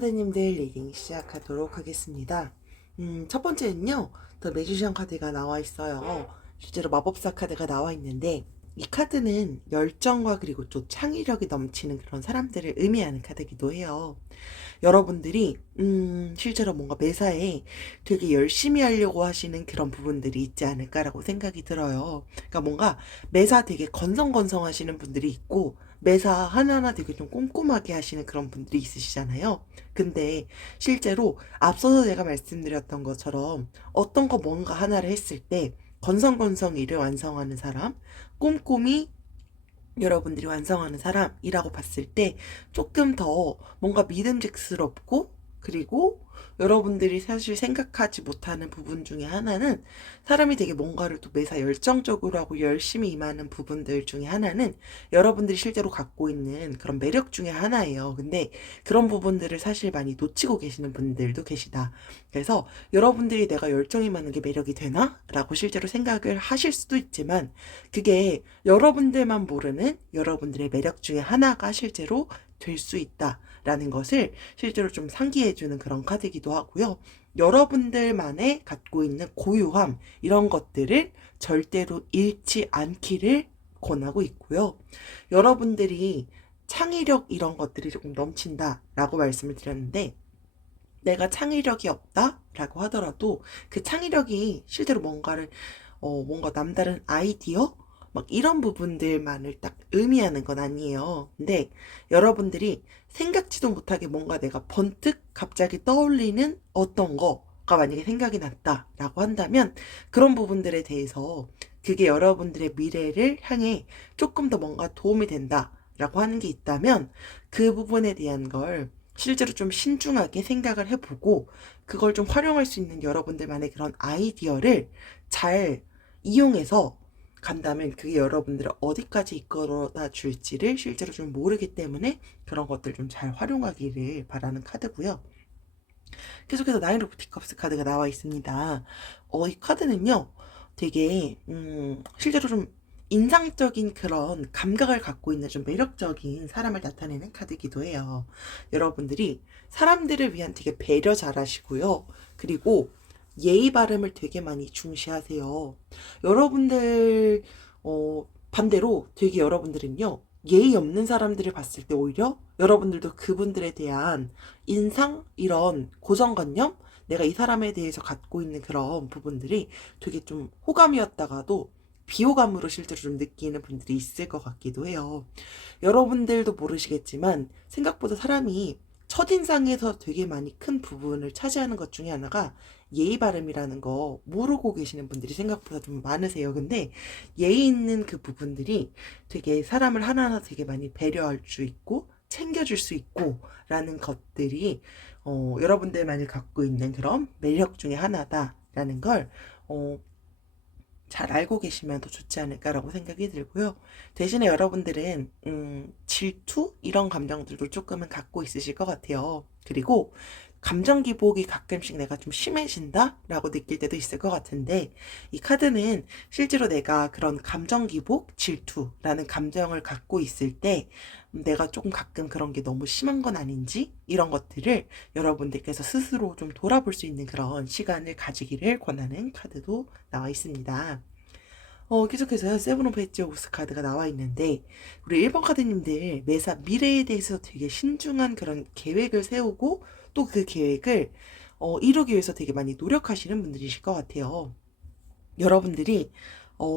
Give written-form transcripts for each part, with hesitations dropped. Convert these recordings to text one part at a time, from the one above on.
카드님들 리딩 시작하도록 하겠습니다. 첫 번째는요, 더 매지션 카드가 나와 있어요. 실제로 마법사 카드가 나와 있는데, 이 카드는 열정과 그리고 또 창의력이 넘치는 그런 사람들을 의미하는 카드이기도 해요. 여러분들이 실제로 뭔가 매사에 되게 열심히 하려고 하시는 그런 부분들이 있지 않을까라고 생각이 들어요. 그러니까 뭔가 매사 되게 건성건성하시는 분들이 있고 매사 하나하나 되게 좀 꼼꼼하게 하시는 그런 분들이 있으시잖아요. 근데 실제로 앞서서 제가 말씀드렸던 것처럼 어떤 거 뭔가 하나를 했을 때 건성건성 일을 완성하는 사람, 꼼꼼히 여러분들이 완성하는 사람이라고 봤을 때 조금 더 뭔가 믿음직스럽고, 그리고 여러분들이 사실 생각하지 못하는 부분 중에 하나는, 사람이 되게 뭔가를 또 매사 열정적으로 하고 열심히 임하는 부분들 중에 하나는 여러분들이 실제로 갖고 있는 그런 매력 중에 하나예요. 근데 그런 부분들을 사실 많이 놓치고 계시는 분들도 계시다. 그래서 여러분들이 내가 열정이 많은 게 매력이 되나? 라고 실제로 생각을 하실 수도 있지만, 그게 여러분들만 모르는 여러분들의 매력 중에 하나가 실제로 될 수 있다라는 것을 실제로 좀 상기해주는 그런 카드이기도 하고요. 여러분들만의 갖고 있는 고유함, 이런 것들을 절대로 잃지 않기를 권하고 있고요. 여러분들이 창의력 이런 것들이 조금 넘친다라고 말씀을 드렸는데, 내가 창의력이 없다라고 하더라도 그 창의력이 실제로 뭔가 남다른 아이디어? 막 이런 부분들만을 딱 의미하는 건 아니에요. 근데 여러분들이 생각지도 못하게 뭔가 내가 번뜩 갑자기 떠올리는 어떤 거가 만약에 생각이 났다라고 한다면, 그런 부분들에 대해서 그게 여러분들의 미래를 향해 조금 더 뭔가 도움이 된다라고 하는 게 있다면, 그 부분에 대한 걸 실제로 좀 신중하게 생각을 해보고 그걸 좀 활용할 수 있는 여러분들만의 그런 아이디어를 잘 이용해서 간다면, 그게 여러분들을 어디까지 이끌어다 줄지를 실제로 좀 모르기 때문에 그런 것들 좀 잘 활용하기를 바라는 카드고요. 계속해서 나인 오브 티컵스 카드가 나와 있습니다. 이 카드는요, 되게 실제로 좀 인상적인 그런 감각을 갖고 있는 좀 매력적인 사람을 나타내는 카드이기도 해요. 여러분들이 사람들을 위한 되게 배려 잘하시고요. 그리고 예의 발음을 되게 많이 중시하세요. 여러분들 반대로 되게 여러분들은요, 예의 없는 사람들을 봤을 때 오히려 여러분들도 그분들에 대한 인상, 이런 고정관념, 내가 이 사람에 대해서 갖고 있는 그런 부분들이 되게 좀 호감이었다가도 비호감으로 실제로 좀 느끼는 분들이 있을 것 같기도 해요. 여러분들도 모르시겠지만 생각보다 사람이 첫인상에서 되게 많이 큰 부분을 차지하는 것 중에 하나가 예의 바름이라는 거 모르고 계시는 분들이 생각보다 좀 많으세요. 근데 예의 있는 그 부분들이 되게 사람을 하나하나 되게 많이 배려할 수 있고 챙겨줄 수 있고 라는 것들이 여러분들만이 갖고 있는 그런 매력 중에 하나다라는 걸 잘 알고 계시면 더 좋지 않을까라고 생각이 들고요. 대신에 여러분들은 질투 이런 감정들도 조금은 갖고 있으실 것 같아요. 그리고 감정 기복이 가끔씩 내가 좀 심해진다라고 느낄 때도 있을 것 같은데, 이 카드는 실제로 내가 그런 감정 기복, 질투라는 감정을 갖고 있을 때 내가 조금 가끔 그런 게 너무 심한 건 아닌지, 이런 것들을 여러분들께서 스스로 좀 돌아볼 수 있는 그런 시간을 가지기를 권하는 카드도 나와 있습니다. 계속해서요, 세븐 오브 헤지오브스 카드가 나와 있는데, 우리 1번 카드님들 매사 미래에 대해서 되게 신중한 그런 계획을 세우고 또 그 계획을 이루기 위해서 되게 많이 노력하시는 분들이실 것 같아요. 여러분들이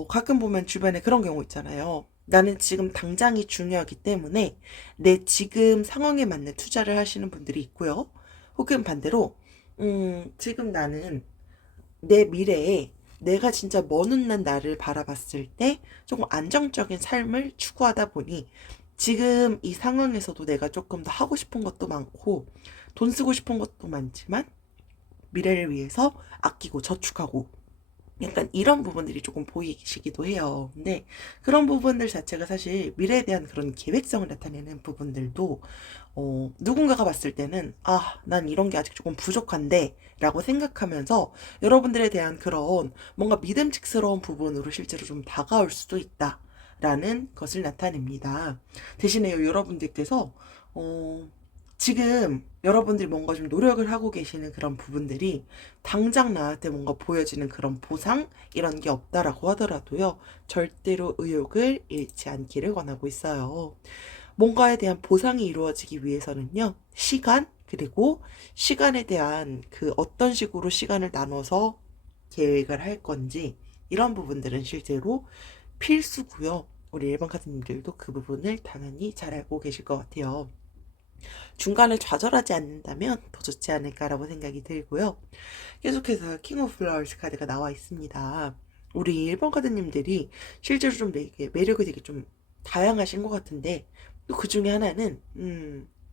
가끔 보면 주변에 그런 경우 있잖아요. 나는 지금 당장이 중요하기 때문에 내 지금 상황에 맞는 투자를 하시는 분들이 있고요. 혹은 반대로 지금 나는 내 미래에 내가 진짜 먼 훗날 나를 바라봤을 때 조금 안정적인 삶을 추구하다 보니 지금 이 상황에서도 내가 조금 더 하고 싶은 것도 많고 돈 쓰고 싶은 것도 많지만 미래를 위해서 아끼고 저축하고 약간 이런 부분들이 조금 보이시기도 해요. 근데 그런 부분들 자체가 사실 미래에 대한 그런 계획성을 나타내는 부분들도 누군가가 봤을 때는 난 이런 게 아직 조금 부족한데 라고 생각하면서 여러분들에 대한 그런 뭔가 믿음직스러운 부분으로 실제로 좀 다가올 수도 있다 라는 것을 나타냅니다. 대신에 여러분들께서 지금 여러분들이 뭔가 좀 노력을 하고 계시는 그런 부분들이 당장 나한테 뭔가 보여지는 그런 보상 이런 게 없다라고 하더라도요. 절대로 의욕을 잃지 않기를 권하고 있어요. 뭔가에 대한 보상이 이루어지기 위해서는요. 시간 그리고 시간에 대한 그 어떤 식으로 시간을 나눠서 계획을 할 건지 이런 부분들은 실제로 필수고요. 우리 일반 카드님들도 그 부분을 당연히 잘 알고 계실 것 같아요. 중간을 좌절하지 않는다면 더 좋지 않을까라고 생각이 들고요. 계속해서 킹 오브 플라워스 카드가 나와 있습니다. 우리 1번 카드님들이 실제로 좀 매력이 되게 좀 다양하신 것 같은데 또 그 중에 하나는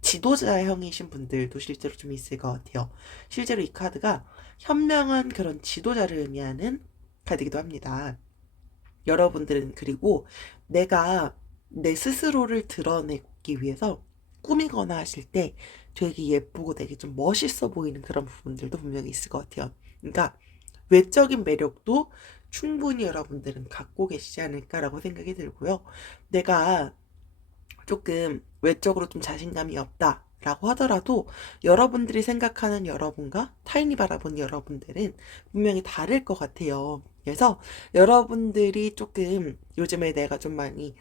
지도자형이신 분들도 실제로 좀 있을 것 같아요. 실제로 이 카드가 현명한 그런 지도자를 의미하는 카드이기도 합니다. 여러분들은 그리고 내가 내 스스로를 드러내기 위해서 꾸미거나 하실 때 되게 예쁘고 되게 좀 멋있어 보이는 그런 부분들도 분명히 있을 것 같아요. 그러니까 외적인 매력도 충분히 여러분들은 갖고 계시지 않을까라고 생각이 들고요. 내가 조금 외적으로 좀 자신감이 없다라고 하더라도 여러분들이 생각하는 여러분과 타인이 바라보는 여러분들은 분명히 다를 것 같아요. 그래서 여러분들이 조금 요즘에 내가 좀 많이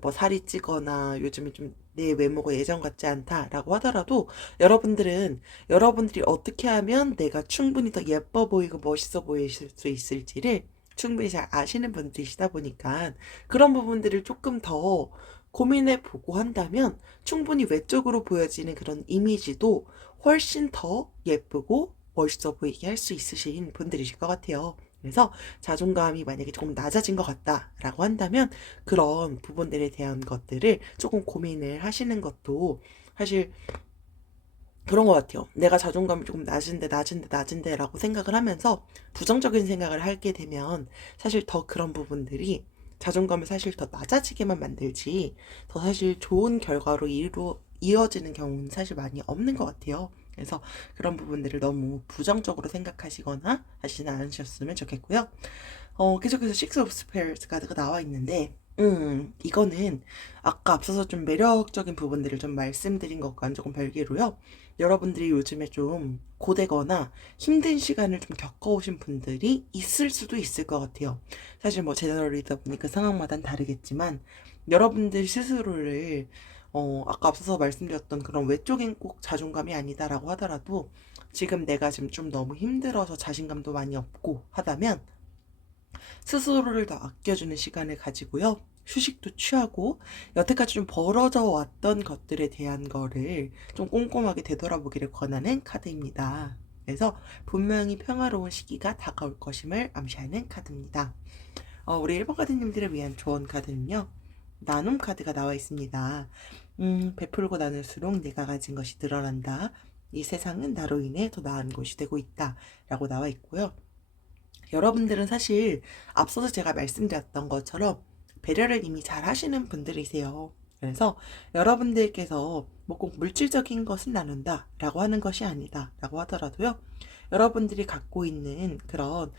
뭐 살이 찌거나 요즘에 좀 내 외모가 예전 같지 않다라고 하더라도 여러분들은 여러분들이 어떻게 하면 내가 충분히 더 예뻐 보이고 멋있어 보이실 수 있을지를 충분히 잘 아시는 분들이시다 보니까 그런 부분들을 조금 더 고민해 보고 한다면 충분히 외적으로 보여지는 그런 이미지도 훨씬 더 예쁘고 멋있어 보이게 할 수 있으신 분들이실 것 같아요. 그래서 자존감이 만약에 조금 낮아진 것 같다라고 한다면 그런 부분들에 대한 것들을 조금 고민을 하시는 것도 사실 그런 것 같아요. 내가 자존감이 조금 낮은데 라고 생각을 하면서 부정적인 생각을 하게 되면 사실 더 그런 부분들이 자존감을 사실 더 낮아지게만 만들지 더 사실 좋은 결과로 이어지는 경우는 사실 많이 없는 것 같아요. 그래서 그런 부분들을 너무 부정적으로 생각하시거나 하시지 않으셨으면 좋겠고요. 계속해서 식스 오브 스페어스 카드가 나와 있는데, 이거는 아까 앞서서 좀 매력적인 부분들을 좀 말씀드린 것과는 조금 별개로요. 여러분들이 요즘에 좀 고되거나 힘든 시간을 좀 겪어오신 분들이 있을 수도 있을 것 같아요. 사실 뭐 제너럴이다 보니까 상황마다는 다르겠지만, 여러분들 스스로를 아까 앞서서 말씀드렸던 그런 외적인 꼭 자존감이 아니다라고 하더라도 지금 내가 지금 좀 너무 힘들어서 자신감도 많이 없고 하다면 스스로를 더 아껴주는 시간을 가지고요. 휴식도 취하고 여태까지 좀 벌어져 왔던 것들에 대한 거를 좀 꼼꼼하게 되돌아보기를 권하는 카드입니다. 그래서 분명히 평화로운 시기가 다가올 것임을 암시하는 카드입니다. 우리 1번 카드님들을 위한 조언 카드는요. 나눔 카드가 나와 있습니다. 베풀고 나눌수록 내가 가진 것이 늘어난다. 이 세상은 나로 인해 더 나은 곳이 되고 있다. 라고 나와 있고요. 여러분들은 사실 앞서서 제가 말씀드렸던 것처럼 배려를 이미 잘 하시는 분들이세요. 그래서 여러분들께서 뭐 꼭 물질적인 것은 나눈다 라고 하는 것이 아니다 라고 하더라도요. 여러분들이 갖고 있는 그런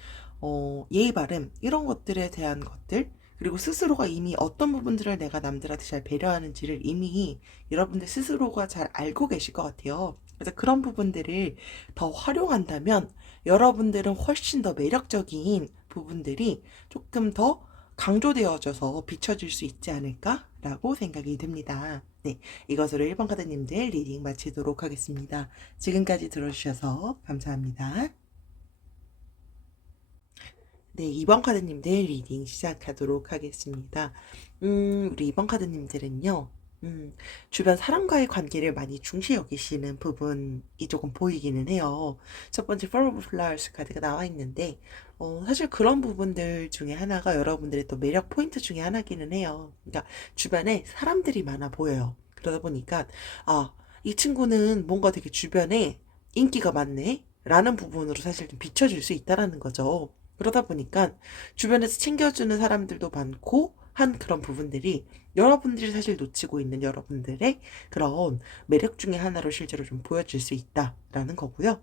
예의 바름 이런 것들에 대한 것들 그리고 스스로가 이미 어떤 부분들을 내가 남들한테 잘 배려하는지를 이미 여러분들 스스로가 잘 알고 계실 것 같아요. 그래서 그런 부분들을 더 활용한다면 여러분들은 훨씬 더 매력적인 부분들이 조금 더 강조되어져서 비춰질 수 있지 않을까라고 생각이 듭니다. 네, 이것으로 1번 카드님들 리딩 마치도록 하겠습니다. 지금까지 들어주셔서 감사합니다. 네, 2번 카드님들 리딩 시작하도록 하겠습니다. 우리 2번 카드님들은요, 주변 사람과의 관계를 많이 중시 여기시는 부분이 조금 보이기는 해요. 첫 번째, Four of Flowers 카드가 나와 있는데, 사실 그런 부분들 중에 하나가 여러분들의 또 매력 포인트 중에 하나기는 해요. 그러니까 주변에 사람들이 많아 보여요. 그러다 보니까, 아, 이 친구는 뭔가 되게 주변에 인기가 많네? 라는 부분으로 사실 좀 비춰질 수 있다라는 거죠. 그러다 보니까 주변에서 챙겨주는 사람들도 많고 한 그런 부분들이 여러분들이 사실 놓치고 있는 여러분들의 그런 매력 중에 하나로 실제로 좀 보여질 수 있다라는 거고요.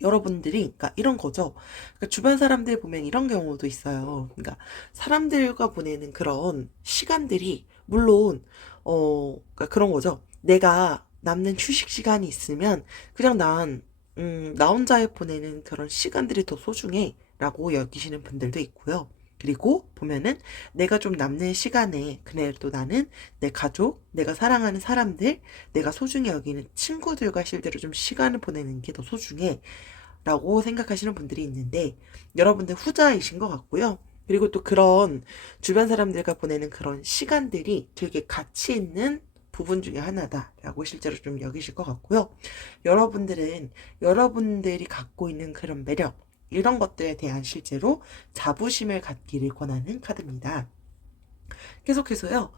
여러분들이, 그러니까 이런 거죠. 그러니까 주변 사람들 보면 이런 경우도 있어요. 그러니까 사람들과 보내는 그런 시간들이, 물론, 그러니까 그런 거죠. 내가 남는 휴식 시간이 있으면 그냥 나 혼자 보내는 그런 시간들이 더 소중해 라고 여기시는 분들도 있고요. 그리고 보면은 내가 좀 남는 시간에 그래도 나는 내 가족, 내가 사랑하는 사람들, 내가 소중히 여기는 친구들과 실제로 좀 시간을 보내는 게 더 소중해 라고 생각하시는 분들이 있는데 여러분들 후자이신 것 같고요. 그리고 또 그런 주변 사람들과 보내는 그런 시간들이 되게 가치 있는 부분 중에 하나다라고 실제로 좀 여기실 것 같고요. 여러분들은 여러분들이 갖고 있는 그런 매력, 이런 것들에 대한 실제로 자부심을 갖기를 권하는 카드입니다. 계속해서요,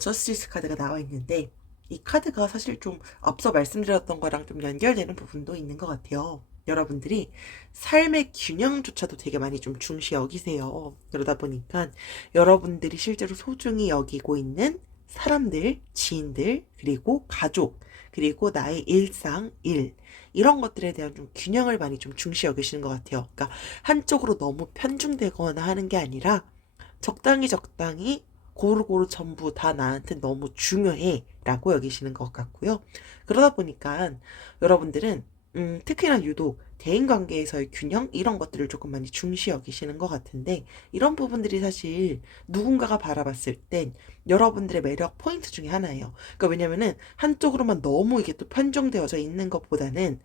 저스티스 카드가 나와 있는데, 이 카드가 사실 좀 앞서 말씀드렸던 거랑 좀 연결되는 부분도 있는 것 같아요. 여러분들이 삶의 균형조차도 되게 많이 좀 중시 여기세요. 그러다 보니까 여러분들이 실제로 소중히 여기고 있는 사람들, 지인들, 그리고 가족, 그리고 나의 일상, 일, 이런 것들에 대한 좀 균형을 많이 좀 중시 여기시는 것 같아요. 그러니까 한쪽으로 너무 편중되거나 하는 게 아니라 적당히 적당히 고루고루 전부 다 나한테 너무 중요해 라고 여기시는 것 같고요. 그러다 보니까 여러분들은 특히나 유독 대인관계에서의 균형 이런 것들을 조금 많이 중시 여기시는 것 같은데 이런 부분들이 사실 누군가가 바라봤을 땐 여러분들의 매력 포인트 중에 하나예요. 그러니까 왜냐면은 한쪽으로만 너무 이게 또 편중되어져 있는 것보다는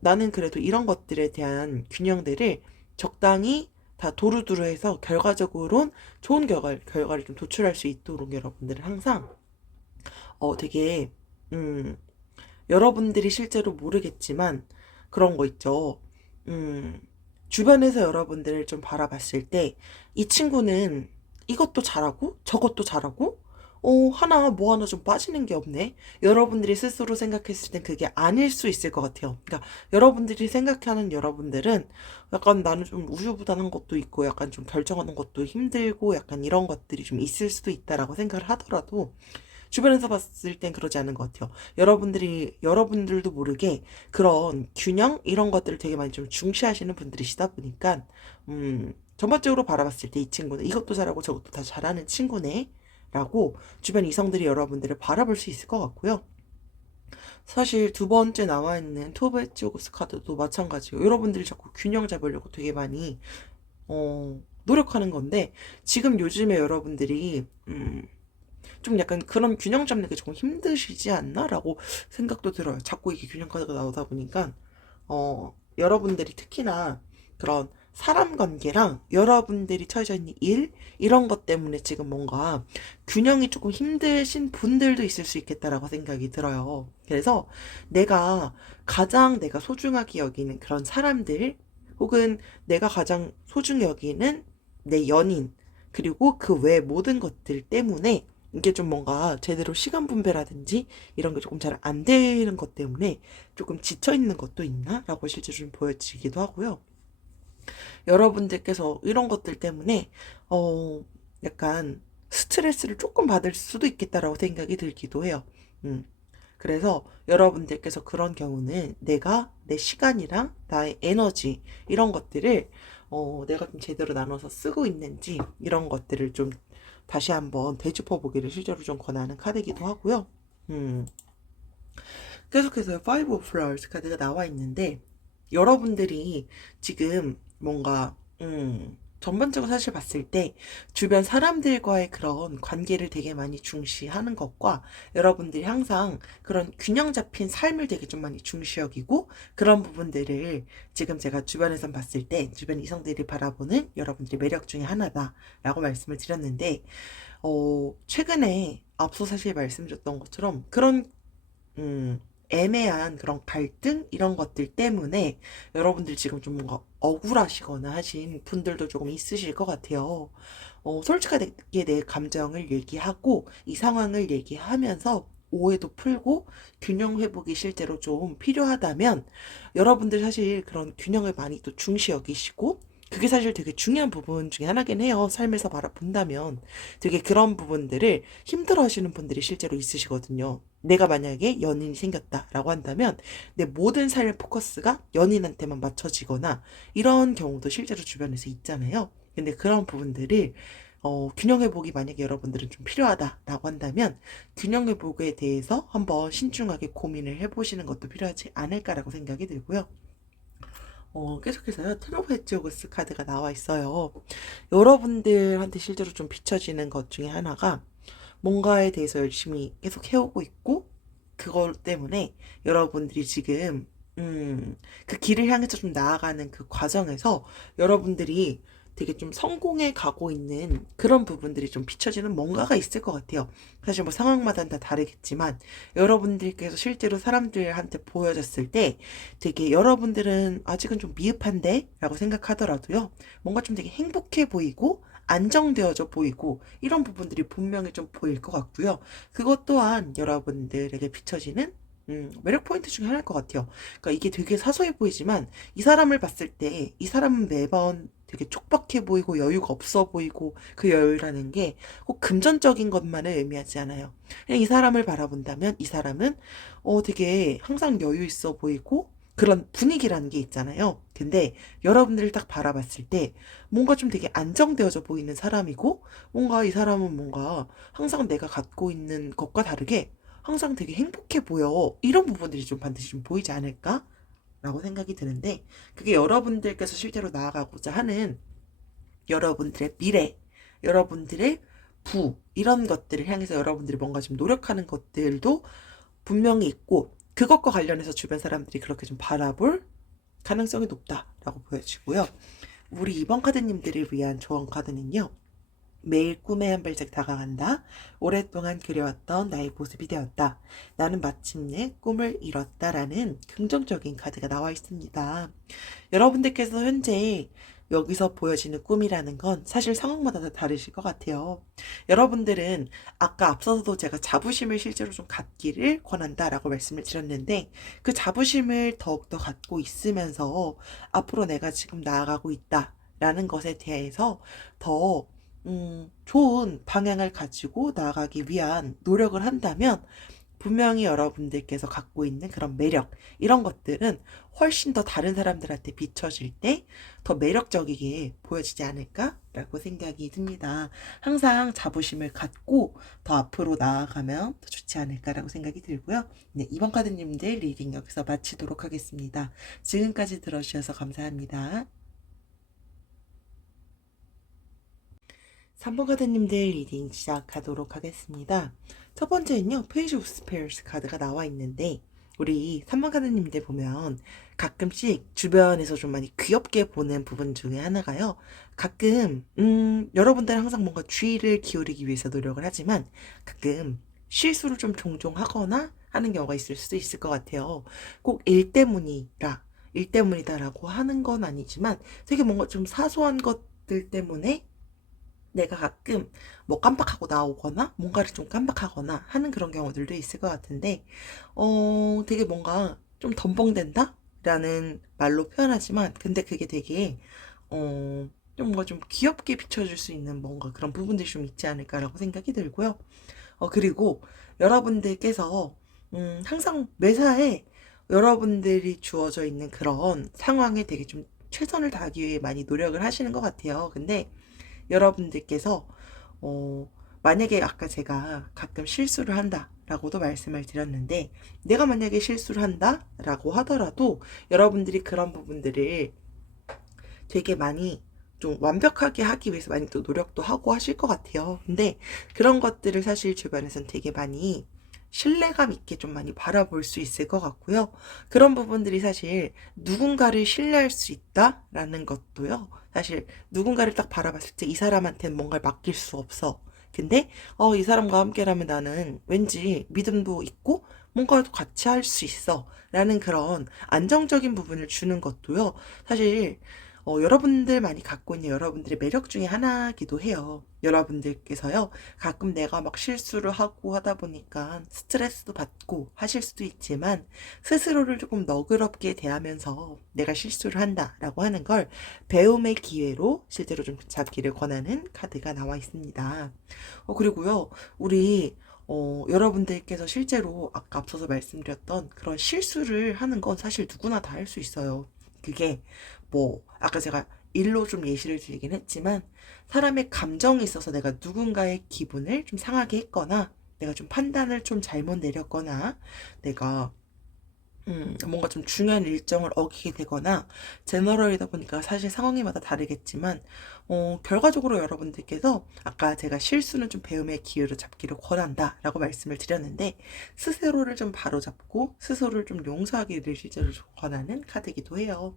나는 그래도 이런 것들에 대한 균형들을 적당히 다 도루두루해서 결과적으로는 좋은 결과를 좀 도출할 수 있도록 여러분들은 항상 되게 여러분들이 실제로 모르겠지만 그런 거 있죠. 주변에서 여러분들을 좀 바라봤을 때 이 친구는 이것도 잘하고 저것도 잘하고 하나 뭐 하나 좀 빠지는 게 없네. 여러분들이 스스로 생각했을 땐 그게 아닐 수 있을 것 같아요. 그러니까 여러분들이 생각하는 여러분들은 약간 나는 좀 우유부단한 것도 있고 약간 좀 결정하는 것도 힘들고 약간 이런 것들이 좀 있을 수도 있다라고 생각을 하더라도 주변에서 봤을 땐 그러지 않은 것 같아요. 여러분들도 모르게 그런 균형? 이런 것들을 되게 많이 좀 중시하시는 분들이시다 보니까, 전반적으로 바라봤을 때 이 친구는 이것도 잘하고 저것도 다 잘하는 친구네. 라고 주변 이성들이 여러분들을 바라볼 수 있을 것 같고요. 사실 두 번째 나와 있는 토베치오스 카드도 마찬가지고 여러분들이 자꾸 균형 잡으려고 되게 많이 노력하는 건데 지금 요즘에 여러분들이 좀 약간 그런 균형 잡는 게 조금 힘드시지 않나? 라고 생각도 들어요. 자꾸 이게 균형 카드가 나오다 보니까, 여러분들이 특히나 그런 사람 관계랑 여러분들이 처해져 있는 일, 이런 것 때문에 지금 뭔가 균형이 조금 힘드신 분들도 있을 수 있겠다라고 생각이 들어요. 그래서 내가 소중하게 여기는 그런 사람들, 혹은 내가 가장 소중히 여기는 내 연인, 그리고 그 외 모든 것들 때문에 이게 좀 뭔가 제대로 시간 분배라든지 이런 게 조금 잘 안 되는 것 때문에 조금 지쳐 있는 것도 있나? 라고 실제로 좀 보여지기도 하고요. 여러분들께서 이런 것들 때문에, 약간 스트레스를 조금 받을 수도 있겠다라고 생각이 들기도 해요. 음. 그래서 여러분들께서 그런 경우는 내가 내 시간이랑 나의 에너지, 이런 것들을, 내가 좀 제대로 나눠서 쓰고 있는지, 이런 것들을 좀 다시 한번 되짚어 보기를 실제로 좀 권하는 카드이기도 하고요. 음. 계속해서 Five of Flowers 카드가 나와 있는데 여러분들이 지금 뭔가 전반적으로 사실 봤을 때 주변 사람들과의 그런 관계를 되게 많이 중시하는 것과 여러분들이 항상 그런 균형 잡힌 삶을 되게 좀 많이 중시 여기고 그런 부분들을 지금 제가 주변에서 봤을 때 주변 이성들이 바라보는 여러분들의 매력 중에 하나다라고 말씀을 드렸는데 최근에 앞서 사실 말씀드렸던 것처럼 그런 애매한 그런 갈등 이런 것들 때문에 여러분들 지금 좀 뭔가 억울하시거나 하신 분들도 조금 있으실 것 같아요. 솔직하게 내 감정을 얘기하고 이 상황을 얘기하면서 오해도 풀고 균형 회복이 실제로 좀 필요하다면 여러분들 사실 그런 균형을 많이 또 중시 여기시고 그게 사실 되게 중요한 부분 중에 하나긴 해요. 삶에서 바라본다면 되게 그런 부분들을 힘들어 하시는 분들이 실제로 있으시거든요. 내가 만약에 연인이 생겼다라고 한다면 내 모든 삶의 포커스가 연인한테만 맞춰지거나 이런 경우도 실제로 주변에서 있잖아요. 근데 그런 부분들을 균형회복이 만약에 여러분들은 좀 필요하다라고 한다면 균형회복에 대해서 한번 신중하게 고민을 해보시는 것도 필요하지 않을까라고 생각이 들고요. 계속해서요. 트로베티오그스 카드가 나와 있어요. 여러분들한테 실제로 좀 비춰지는 것 중에 하나가 뭔가에 대해서 열심히 계속 해오고 있고 그것 때문에 여러분들이 지금 그 길을 향해서 좀 나아가는 그 과정에서 여러분들이 되게 좀 성공해 가고 있는 그런 부분들이 좀 비춰지는 뭔가가 있을 것 같아요. 사실 뭐 상황마다 다 다르겠지만 여러분들께서 실제로 사람들한테 보여졌을 때 되게 여러분들은 아직은 좀 미흡한데? 라고 생각하더라도요. 뭔가 좀 되게 행복해 보이고 안정되어져 보이고 이런 부분들이 분명히 좀 보일 것 같고요. 그것 또한 여러분들에게 비춰지는 매력 포인트 중에 하나일 것 같아요. 그러니까 이게 되게 사소해 보이지만 이 사람을 봤을 때 이 사람은 매번 되게 촉박해 보이고 여유가 없어 보이고 그 여유라는 게 꼭 금전적인 것만을 의미하지 않아요. 그냥 이 사람을 바라본다면 이 사람은 되게 항상 여유 있어 보이고 그런 분위기라는 게 있잖아요. 근데 여러분들을 딱 바라봤을 때 뭔가 좀 되게 안정되어져 보이는 사람이고 뭔가 이 사람은 뭔가 항상 내가 갖고 있는 것과 다르게 항상 되게 행복해 보여. 이런 부분들이 좀 반드시 좀 보이지 않을까? 라고 생각이 드는데 그게 여러분들께서 실제로 나아가고자 하는 여러분들의 미래, 여러분들의 이런 것들을 향해서 여러분들이 뭔가 좀 노력하는 것들도 분명히 있고 그것과 관련해서 주변 사람들이 그렇게 좀 바라볼 가능성이 높다라고 보여지고요. 우리 2번 카드님들을 위한 조언 카드는요. 매일 꿈에 한 발짝 다가간다. 오랫동안 그려왔던 나의 모습이 되었다. 나는 마침내 꿈을 이뤘다라는 긍정적인 카드가 나와 있습니다. 여러분들께서 현재 여기서 보여지는 꿈이라는 건 사실 상황마다 다 다르실 것 같아요. 여러분들은 아까 앞서서도 제가 자부심을 실제로 좀 갖기를 권한다라고 말씀을 드렸는데 그 자부심을 더욱더 갖고 있으면서 앞으로 내가 지금 나아가고 있다라는 것에 대해서 더 좋은 방향을 가지고 나아가기 위한 노력을 한다면 분명히 여러분들께서 갖고 있는 그런 매력, 이런 것들은 훨씬 더 다른 사람들한테 비춰질 때 더 매력적이게 보여지지 않을까라고 생각이 듭니다. 항상 자부심을 갖고 더 앞으로 나아가면 더 좋지 않을까라고 생각이 들고요. 네, 이번 카드님들 리딩 여기서 마치도록 하겠습니다. 지금까지 들어주셔서 감사합니다. 3번 카드님들 리딩 시작하도록 하겠습니다. 첫 번째는요, 페이지 오브 스페어스 카드가 나와 있는데, 우리 3번 카드님들 보면 가끔씩 주변에서 좀 많이 귀엽게 보는 부분 중에 하나가요. 가끔, 여러분들은 항상 뭔가 주의를 기울이기 위해서 노력을 하지만 가끔 실수를 좀 종종 하거나 하는 경우가 있을 수도 있을 것 같아요. 꼭 일 때문이다라고 하는 건 아니지만 되게 뭔가 좀 사소한 것들 때문에 내가 가끔 뭐 깜빡하고 나오거나 뭔가를 좀 깜빡하거나 하는 그런 경우들도 있을 것 같은데 되게 뭔가 좀 덤벙된다? 라는 말로 표현하지만 근데 그게 되게 좀 뭔가 좀 귀엽게 비춰줄 수 있는 뭔가 그런 부분들이 좀 있지 않을까라고 생각이 들고요. 그리고 여러분들께서 항상 매사에 여러분들이 주어져 있는 그런 상황에 되게 좀 최선을 다하기 위해 많이 노력을 하시는 것 같아요. 근데 여러분들께서 만약에 아까 제가 가끔 실수를 한다라고도 말씀을 드렸는데 내가 만약에 실수를 한다라고 하더라도 여러분들이 그런 부분들을 되게 많이 좀 완벽하게 하기 위해서 많이 또 노력도 하고 하실 것 같아요. 근데 그런 것들을 사실 주변에서는 되게 많이 신뢰감 있게 좀 많이 바라볼 수 있을 것 같고요. 그런 부분들이 사실 누군가를 신뢰할 수 있다라는 것도요. 사실 누군가를 딱 바라봤을 때 이 사람한테는 뭔가를 맡길 수 없어. 근데 이 사람과 함께라면 나는 왠지 믿음도 있고 뭔가도 같이 할 수 있어. 라는 그런 안정적인 부분을 주는 것도요. 사실 여러분들 많이 갖고 있는 여러분들의 매력 중에 하나이기도 해요. 여러분들께서요, 가끔 내가 막 실수를 하고 하다 보니까 스트레스도 받고 하실 수도 있지만, 스스로를 조금 너그럽게 대하면서 내가 실수를 한다라고 하는 걸 배움의 기회로 실제로 좀 잡기를 권하는 카드가 나와 있습니다. 그리고요, 우리 여러분들께서 실제로 아까 앞서서 말씀드렸던 그런 실수를 하는 건 사실 누구나 다 할 수 있어요. 그게 뭐 아까 제가 일로 좀 예시를 들긴 했지만 사람의 감정이 있어서 내가 누군가의 기분을 좀 상하게 했거나 내가 좀 판단을 좀 잘못 내렸거나 내가 뭔가 좀 중요한 일정을 어기게 되거나 제너럴이다 보니까 사실 상황마다 다르겠지만 결과적으로 여러분들께서 아까 제가 실수는 좀 배움의 기회로 잡기를 권한다 라고 말씀을 드렸는데 스스로를 좀 바로잡고 스스로를 좀 용서하기를 실제로 좀 권하는 카드이기도 해요.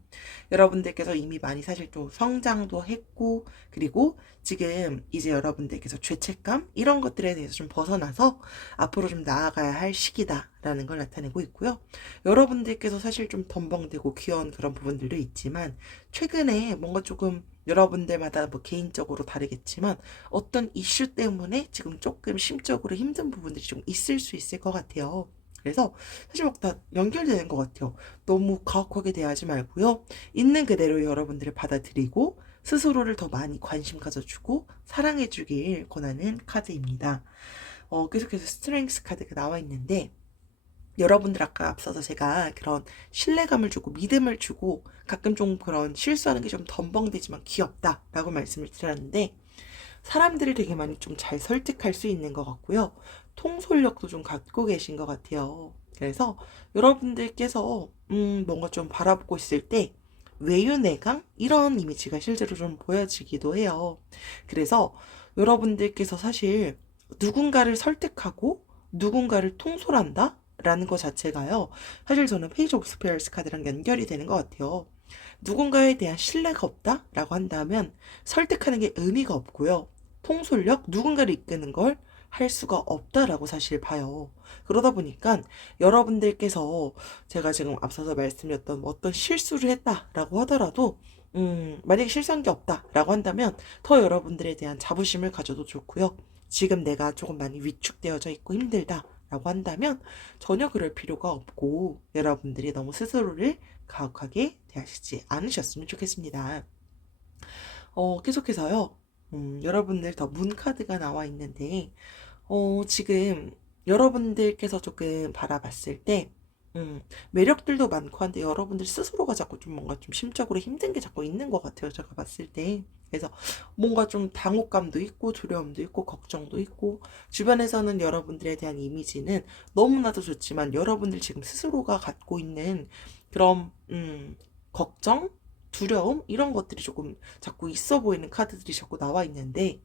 여러분들께서 이미 많이 사실 또 성장도 했고 그리고 지금 이제 여러분들께서 죄책감 이런 것들에 대해서 좀 벗어나서 앞으로 좀 나아가야 할 시기다라는 걸 나타내고 있고요. 여러분들께서 사실 좀 덤벙대고 귀여운 그런 부분들도 있지만 최근에 뭔가 조금 여러분들마다 뭐 개인적으로 다르겠지만 어떤 이슈 때문에 지금 조금 심적으로 힘든 부분들이 좀 있을 수 있을 것 같아요. 그래서 사실 막 다 연결되는 것 같아요. 너무 가혹하게 대하지 말고요. 있는 그대로 여러분들을 받아들이고 스스로를 더 많이 관심 가져주고 사랑해주길 권하는 카드입니다. 계속해서 스트렝스 카드가 나와 있는데 여러분들 아까 앞서서 제가 그런 신뢰감을 주고 믿음을 주고 가끔 좀 그런 실수하는 게 좀 덤벙대지만 귀엽다라고 말씀을 드렸는데 사람들을 되게 많이 좀 잘 설득할 수 있는 것 같고요. 통솔력도 좀 갖고 계신 것 같아요. 그래서 여러분들께서 뭔가 좀 바라보고 있을 때 외유내강 이런 이미지가 실제로 좀 보여지기도 해요. 그래서 여러분들께서 사실 누군가를 설득하고 누군가를 통솔한다? 라는 것 자체가요. 사실 저는 페이지 오브 스페어스 카드랑 연결이 되는 것 같아요. 누군가에 대한 신뢰가 없다? 라고 한다면 설득하는 게 의미가 없고요. 통솔력, 누군가를 이끄는 걸 할 수가 없다라고 사실 봐요. 그러다 보니까 여러분들께서 제가 지금 앞서서 말씀드렸던 어떤 실수를 했다라고 하더라도 만약에 실수한 게 없다라고 한다면 더 여러분들에 대한 자부심을 가져도 좋고요. 지금 내가 조금 많이 위축되어져 있고 힘들다. 라고 한다면 전혀 그럴 필요가 없고 여러분들이 너무 스스로를 가혹하게 대하시지 않으셨으면 좋겠습니다. 계속해서요. 여러분들 더 문카드가 나와 있는데 지금 여러분들께서 조금 바라봤을 때 매력들도 많고 한데 여러분들 스스로가 자꾸 좀 뭔가 좀 심적으로 힘든 게 자꾸 있는 것 같아요. 제가 봤을 때. 그래서 뭔가 좀 당혹감도 있고 두려움도 있고 걱정도 있고 주변에서는 여러분들에 대한 이미지는 너무나도 좋지만 여러분들 지금 스스로가 갖고 있는 그런 걱정, 두려움 이런 것들이 조금 자꾸 있어 보이는 카드들이 자꾸 나와 있는데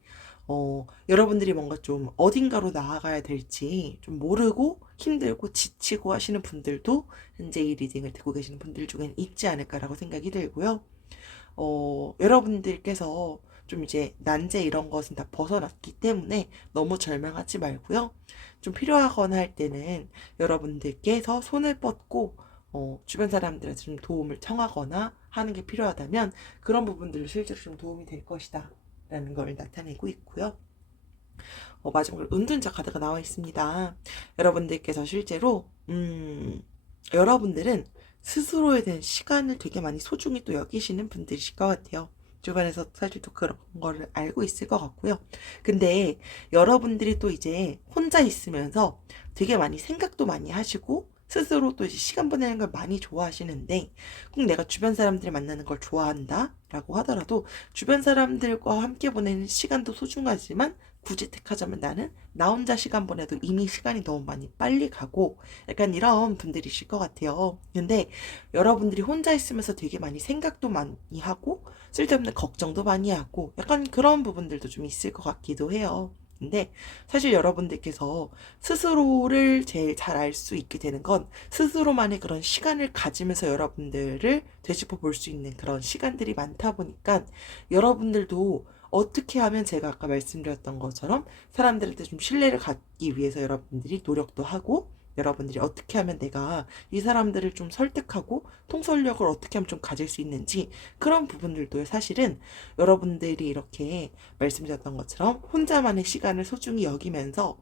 여러분들이 뭔가 좀 어딘가로 나아가야 될지 좀 모르고 힘들고 지치고 하시는 분들도 현재 이 리딩을 듣고 계시는 분들 중엔 있지 않을까라고 생각이 들고요. 여러분들께서 좀 이제 난제 이런 것은 다 벗어났기 때문에 너무 절망하지 말고요. 좀 필요하거나 할 때는 여러분들께서 손을 뻗고 주변 사람들한테 좀 도움을 청하거나 하는 게 필요하다면 그런 부분들로 실제로 좀 도움이 될 것이다. 라는 걸 나타내고 있고요. 마지막으로 은둔자 카드가 나와 있습니다. 여러분들께서 실제로 여러분들은 스스로에 대한 시간을 되게 많이 소중히 또 여기시는 분들이실 것 같아요. 주변에서 사실 또 그런 거를 알고 있을 것 같고요. 근데 여러분들이 또 이제 혼자 있으면서 되게 많이 생각도 많이 하시고 스스로 또 이제 시간 보내는 걸 많이 좋아하시는데 꼭 내가 주변 사람들 만나는 걸 좋아한다 라고 하더라도 주변 사람들과 함께 보내는 시간도 소중하지만 굳이 택하자면 나는 나 혼자 시간 보내도 이미 시간이 너무 많이 빨리 가고 약간 이런 분들이실 것 같아요. 근데 여러분들이 혼자 있으면서 되게 많이 생각도 많이 하고 쓸데없는 걱정도 많이 하고 약간 그런 부분들도 좀 있을 것 같기도 해요. 근데 사실 여러분들께서 스스로를 제일 잘 알 수 있게 되는 건 스스로만의 그런 시간을 가지면서 여러분들을 되짚어 볼 수 있는 그런 시간들이 많다 보니까 여러분들도 어떻게 하면 제가 아까 말씀드렸던 것처럼 사람들한테 좀 신뢰를 갖기 위해서 여러분들이 노력도 하고 여러분들이 어떻게 하면 내가 이 사람들을 좀 설득하고 통솔력을 어떻게 하면 좀 가질 수 있는지 그런 부분들도 사실은 여러분들이 이렇게 말씀드렸던 것처럼 혼자만의 시간을 소중히 여기면서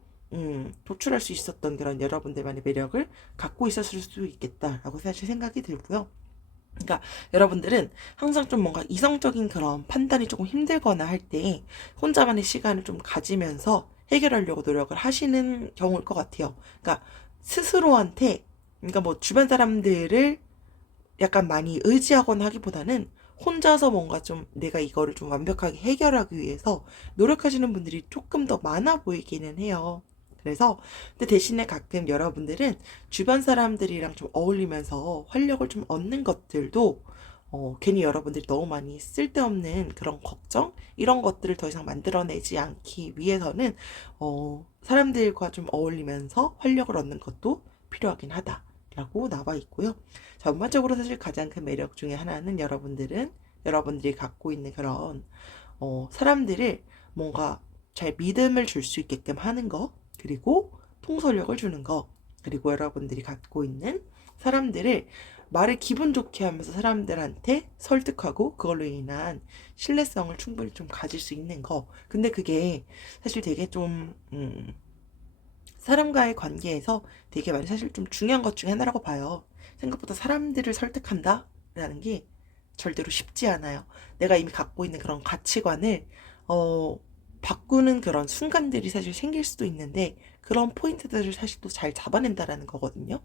도출할 수 있었던 그런 여러분들만의 매력을 갖고 있었을 수 있겠다라고 사실 생각이 들고요. 그러니까 여러분들은 항상 좀 뭔가 이성적인 그런 판단이 조금 힘들거나 할 때 혼자만의 시간을 좀 가지면서 해결하려고 노력을 하시는 경우일 것 같아요. 그러니까 스스로한테 그러니까 뭐 주변 사람들을 약간 많이 의지하거나 하기보다는 혼자서 뭔가 좀 내가 이거를 좀 완벽하게 해결하기 위해서 노력하시는 분들이 조금 더 많아 보이기는 해요. 그래서 근데 대신에 가끔 여러분들은 주변 사람들이랑 좀 어울리면서 활력을 좀 얻는 것들도 괜히 여러분들이 너무 많이 쓸데없는 그런 걱정 이런 것들을 더 이상 만들어내지 않기 위해서는 사람들과 좀 어울리면서 활력을 얻는 것도 필요하긴 하다라고 나와 있고요. 전반적으로 사실 가장 큰 매력 중에 하나는 여러분들이 갖고 있는 그런 사람들을 뭔가 잘 믿음을 줄 수 있게끔 하는 거, 그리고 통솔력을 주는 거, 그리고 여러분들이 갖고 있는 사람들을 말을 기분 좋게 하면서 사람들한테 설득하고 그걸로 인한 신뢰성을 충분히 좀 가질 수 있는 거. 근데 그게 사실 되게 좀 사람과의 관계에서 되게 많이 사실 좀 중요한 것 중에 하나라고 봐요. 생각보다 사람들을 설득한다라는 게 절대로 쉽지 않아요. 내가 이미 갖고 있는 그런 가치관을 어, 바꾸는 그런 순간들이 사실 생길 수도 있는데 그런 포인트들을 사실 또 잘 잡아낸다라는 거거든요.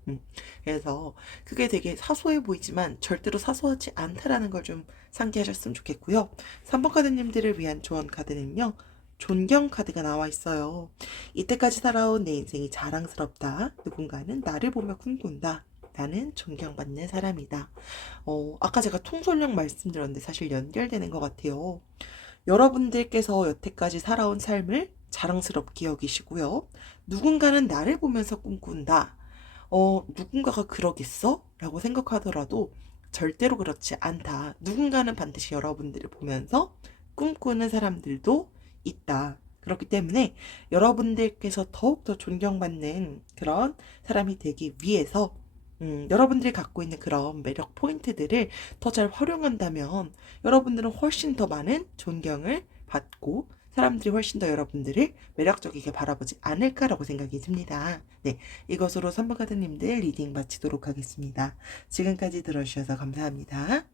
그래서 그게 되게 사소해 보이지만 절대로 사소하지 않다라는 걸 좀 상기하셨으면 좋겠고요. 3번 카드님들을 위한 조언 카드는요. 존경 카드가 나와 있어요. 이때까지 살아온 내 인생이 자랑스럽다. 누군가는 나를 보며 꿈꾼다. 나는 존경받는 사람이다. 아까 제가 통솔력 말씀드렸는데 사실 연결되는 것 같아요. 여러분들께서 여태까지 살아온 삶을 자랑스럽게 여기시고요. 누군가는 나를 보면서 꿈꾼다. 누군가가 그러겠어? 라고 생각하더라도 절대로 그렇지 않다. 누군가는 반드시 여러분들을 보면서 꿈꾸는 사람들도 있다. 그렇기 때문에 여러분들께서 더욱더 존경받는 그런 사람이 되기 위해서 여러분들이 갖고 있는 그런 매력 포인트들을 더 잘 활용한다면 여러분들은 훨씬 더 많은 존경을 받고 사람들이 훨씬 더 여러분들을 매력적이게 바라보지 않을까라고 생각이 듭니다. 네, 이것으로 선물카드님들 리딩 마치도록 하겠습니다. 지금까지 들어주셔서 감사합니다.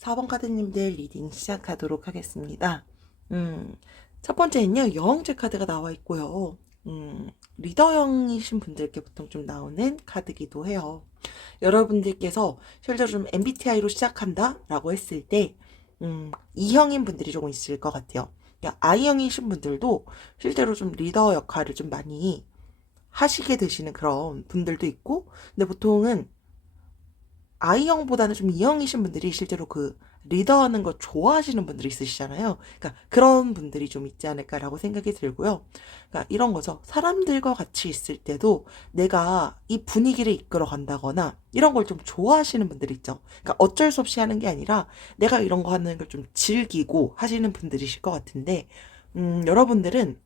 4번 카드님들 리딩 시작하도록 하겠습니다. 첫 번째는요, 여왕제 카드가 나와 있고요. 리더형이신 분들께 보통 좀 나오는 카드기도 해요. 여러분들께서 실제로 좀 MBTI로 시작한다 라고 했을 때 E형인 분들이 조금 있을 것 같아요. 그러니까 I형이신 분들도 실제로 좀 리더 역할을 좀 많이 하시게 되시는 그런 분들도 있고, 근데 보통은 I형보다는 좀 E형이신 분들이 실제로 그 리더하는 거 좋아하시는 분들이 있으시잖아요. 그러니까 그런 분들이 좀 있지 않을까라고 생각이 들고요. 그러니까 이런 거죠. 사람들과 같이 있을 때도 내가 이 분위기를 이끌어 간다거나 이런 걸 좀 좋아하시는 분들이 있죠. 그러니까 어쩔 수 없이 하는 게 아니라 내가 이런 거 하는 걸 좀 즐기고 하시는 분들이실 것 같은데, 여러분들은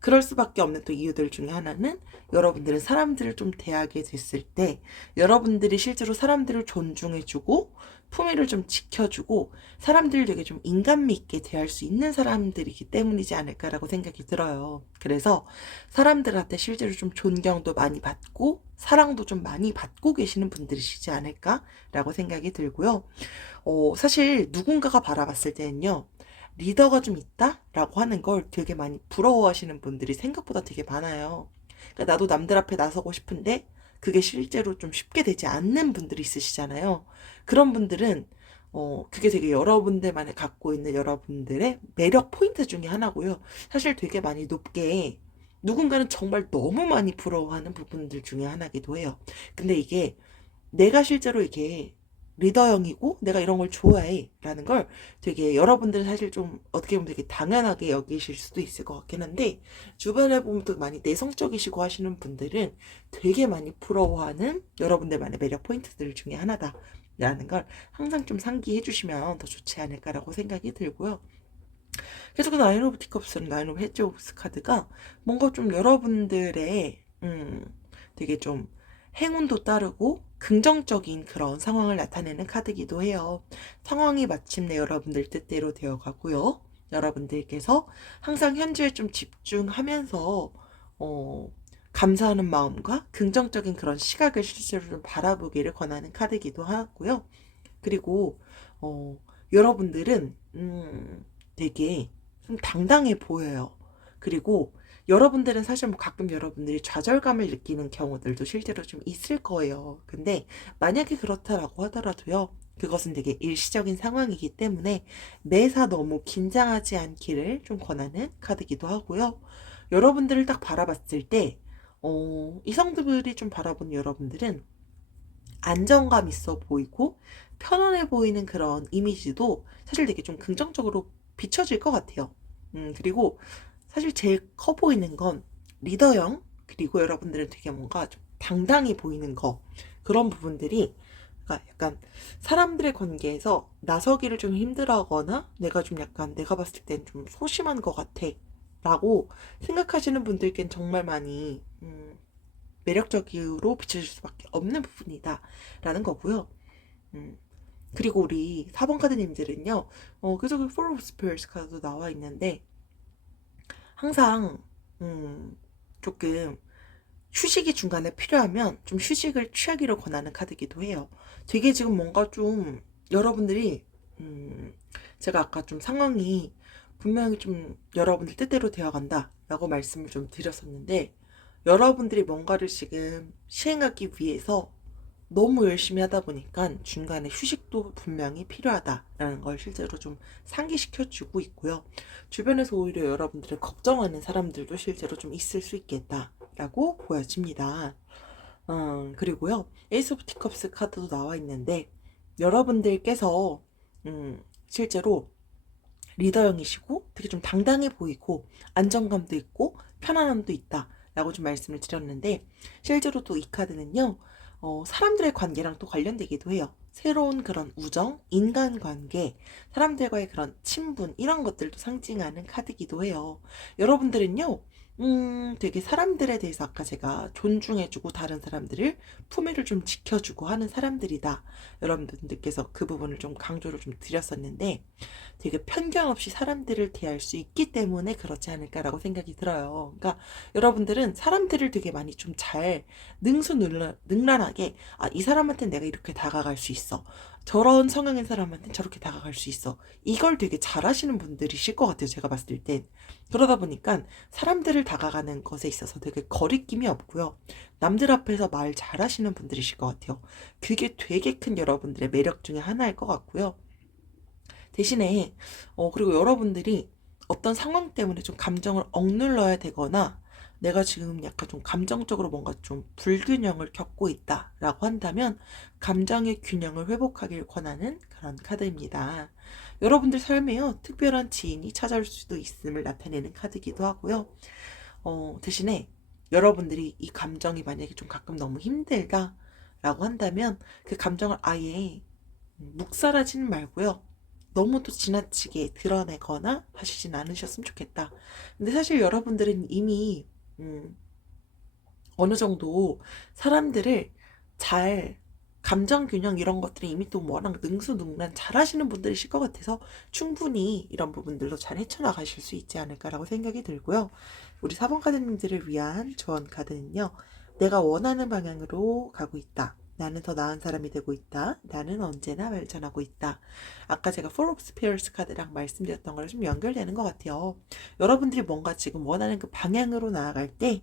그럴 수밖에 없는 또 이유들 중에 하나는 여러분들은 사람들을 좀 대하게 됐을 때 여러분들이 실제로 사람들을 존중해주고 품위를 좀 지켜주고 사람들을 되게 좀 인간미 있게 대할 수 있는 사람들이기 때문이지 않을까라고 생각이 들어요. 그래서 사람들한테 실제로 좀 존경도 많이 받고 사랑도 좀 많이 받고 계시는 분들이시지 않을까라고 생각이 들고요. 사실 누군가가 바라봤을 때는요. 리더가 좀 있다라고 하는 걸 되게 많이 부러워하시는 분들이 생각보다 되게 많아요. 그러니까 나도 남들 앞에 나서고 싶은데 그게 실제로 좀 쉽게 되지 않는 분들이 있으시잖아요. 그런 분들은 그게 되게 여러분들만이 갖고 있는 여러분들의 매력 포인트 중에 하나고요. 사실 되게 많이 높게 누군가는 정말 너무 많이 부러워하는 부분들 중에 하나기도 해요. 근데 이게 내가 실제로 이게 리더형이고 내가 이런 걸 좋아해 라는 걸 되게 여러분들은 사실 좀 어떻게 보면 되게 당연하게 여기실 수도 있을 것 같긴 한데 주변에 보면 또 많이 내성적이시고 하시는 분들은 되게 많이 부러워하는 여러분들만의 매력 포인트들 중에 하나다 라는 걸 항상 좀 상기해 주시면 더 좋지 않을까라고 생각이 들고요. 그래서 그 나인 오브 티컵스는 나인 오브 헤지 오브 카드가 뭔가 좀 여러분들의 되게 좀 행운도 따르고 긍정적인 그런 상황을 나타내는 카드이기도 해요. 상황이 마침내 여러분들 뜻대로 되어 가고요. 여러분들께서 항상 현재에 좀 집중하면서 어, 감사하는 마음과 긍정적인 그런 시각을 실제로 좀 바라보기를 권하는 카드이기도 하고요. 그리고 여러분들은 되게 좀 당당해 보여요. 그리고 여러분들은 사실 뭐 가끔 여러분들이 좌절감을 느끼는 경우들도 실제로 좀 있을 거예요. 근데 만약에 그렇다라고 하더라도요. 그것은 되게 일시적인 상황이기 때문에 매사 너무 긴장하지 않기를 좀 권하는 카드기도 하고요. 여러분들을 딱 바라봤을 때, 이성들이 좀 바라보는 여러분들은 안정감 있어 보이고 편안해 보이는 그런 이미지도 사실 되게 좀 긍정적으로 비춰질 것 같아요. 그리고 사실 제일 커 보이는 건 리더형, 그리고 여러분들은 되게 뭔가 좀 당당히 보이는 거, 그런 부분들이 그러니까 약간 사람들의 관계에서 나서기를 좀 힘들어하거나 내가 좀 약간 내가 봤을 땐 좀 소심한 것 같아 라고 생각하시는 분들께는 정말 많이 매력적으로 비춰질 수밖에 없는 부분이다 라는 거고요. 음, 그리고 우리 4번 카드님들은요, 계속 Four of Spears 카드도 나와 있는데, 항상, 조금 휴식이 중간에 필요하면 좀 휴식을 취하기를 권하는 카드이기도 해요. 되게 지금 뭔가 좀 여러분들이, 제가 아까 좀 상황이 분명히 좀 여러분들 뜻대로 되어간다 라고 말씀을 좀 드렸었는데, 여러분들이 뭔가를 지금 시행하기 위해서 너무 열심히 하다 보니까 중간에 휴식도 분명히 필요하다라는 걸 실제로 좀 상기시켜 주고 있고요. 주변에서 오히려 여러분들을 걱정하는 사람들도 실제로 좀 있을 수 있겠다라고 보여집니다. 그리고요. 에이스 오브 티컵스 카드도 나와 있는데 여러분들께서 실제로 리더형이시고 되게 좀 당당해 보이고 안정감도 있고 편안함도 있다 라고 좀 말씀을 드렸는데, 실제로 또 이 카드는요, 사람들의 관계랑 또 관련되기도 해요. 새로운 그런 우정, 인간관계, 사람들과의 그런 친분, 이런 것들도 상징하는 카드기도 해요. 여러분들은요, 되게 사람들에 대해서 아까 제가 존중해주고 다른 사람들을 품위를 좀 지켜주고 하는 사람들이다. 여러분들께서 그 부분을 좀 강조를 좀 드렸었는데, 되게 편견 없이 사람들을 대할 수 있기 때문에 그렇지 않을까라고 생각이 들어요. 그러니까 여러분들은 사람들을 되게 많이 좀 잘 능란하게, 아, 이 사람한테 내가 이렇게 다가갈 수 있어. 저런 성향의 사람한테 저렇게 다가갈 수 있어. 이걸 되게 잘하시는 분들이실 것 같아요. 제가 봤을 땐. 그러다 보니까 사람들을 다가가는 것에 있어서 되게 거리낌이 없고요. 남들 앞에서 말 잘하시는 분들이실 것 같아요. 그게 되게 큰 여러분들의 매력 중에 하나일 것 같고요. 대신에 그리고 여러분들이 어떤 상황 때문에 좀 감정을 억눌러야 되거나 내가 지금 약간 좀 감정적으로 뭔가 좀 불균형을 겪고 있다라고 한다면 감정의 균형을 회복하길 권하는 그런 카드입니다. 여러분들 삶에요, 특별한 지인이 찾아올 수도 있음을 나타내는 카드이기도 하고요. 대신에 여러분들이 이 감정이 만약에 좀 가끔 너무 힘들다라고 한다면 그 감정을 아예 묵살하지는 말고요. 너무 또 지나치게 드러내거나 하시진 않으셨으면 좋겠다. 근데 사실 여러분들은 이미 어느 정도 사람들을 잘 감정 균형 이런 것들이 이미 또 워낙 능수능란 잘 하시는 분들이실 것 같아서 충분히 이런 부분들로 잘 헤쳐나가실 수 있지 않을까라고 생각이 들고요. 우리 4번 카드님들을 위한 조언 카드는요. 내가 원하는 방향으로 가고 있다. 나는 더 나은 사람이 되고 있다. 나는 언제나 발전하고 있다. 아까 제가 Four of Spears 카드랑 말씀드렸던 거랑 좀 연결되는 것 같아요. 여러분들이 뭔가 지금 원하는 그 방향으로 나아갈 때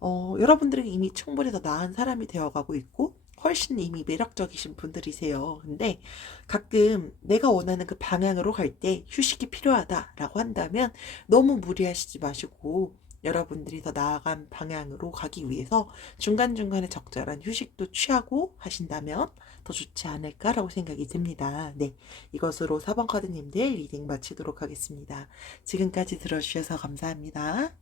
여러분들은 이미 충분히 더 나은 사람이 되어가고 있고 훨씬 이미 매력적이신 분들이세요. 근데 가끔 내가 원하는 그 방향으로 갈 때 휴식이 필요하다라고 한다면 너무 무리하시지 마시고 여러분들이 더 나아간 방향으로 가기 위해서 중간중간에 적절한 휴식도 취하고 하신다면 더 좋지 않을까라고 생각이 듭니다. 네, 이것으로 4번 카드님들 리딩 마치도록 하겠습니다. 지금까지 들어주셔서 감사합니다.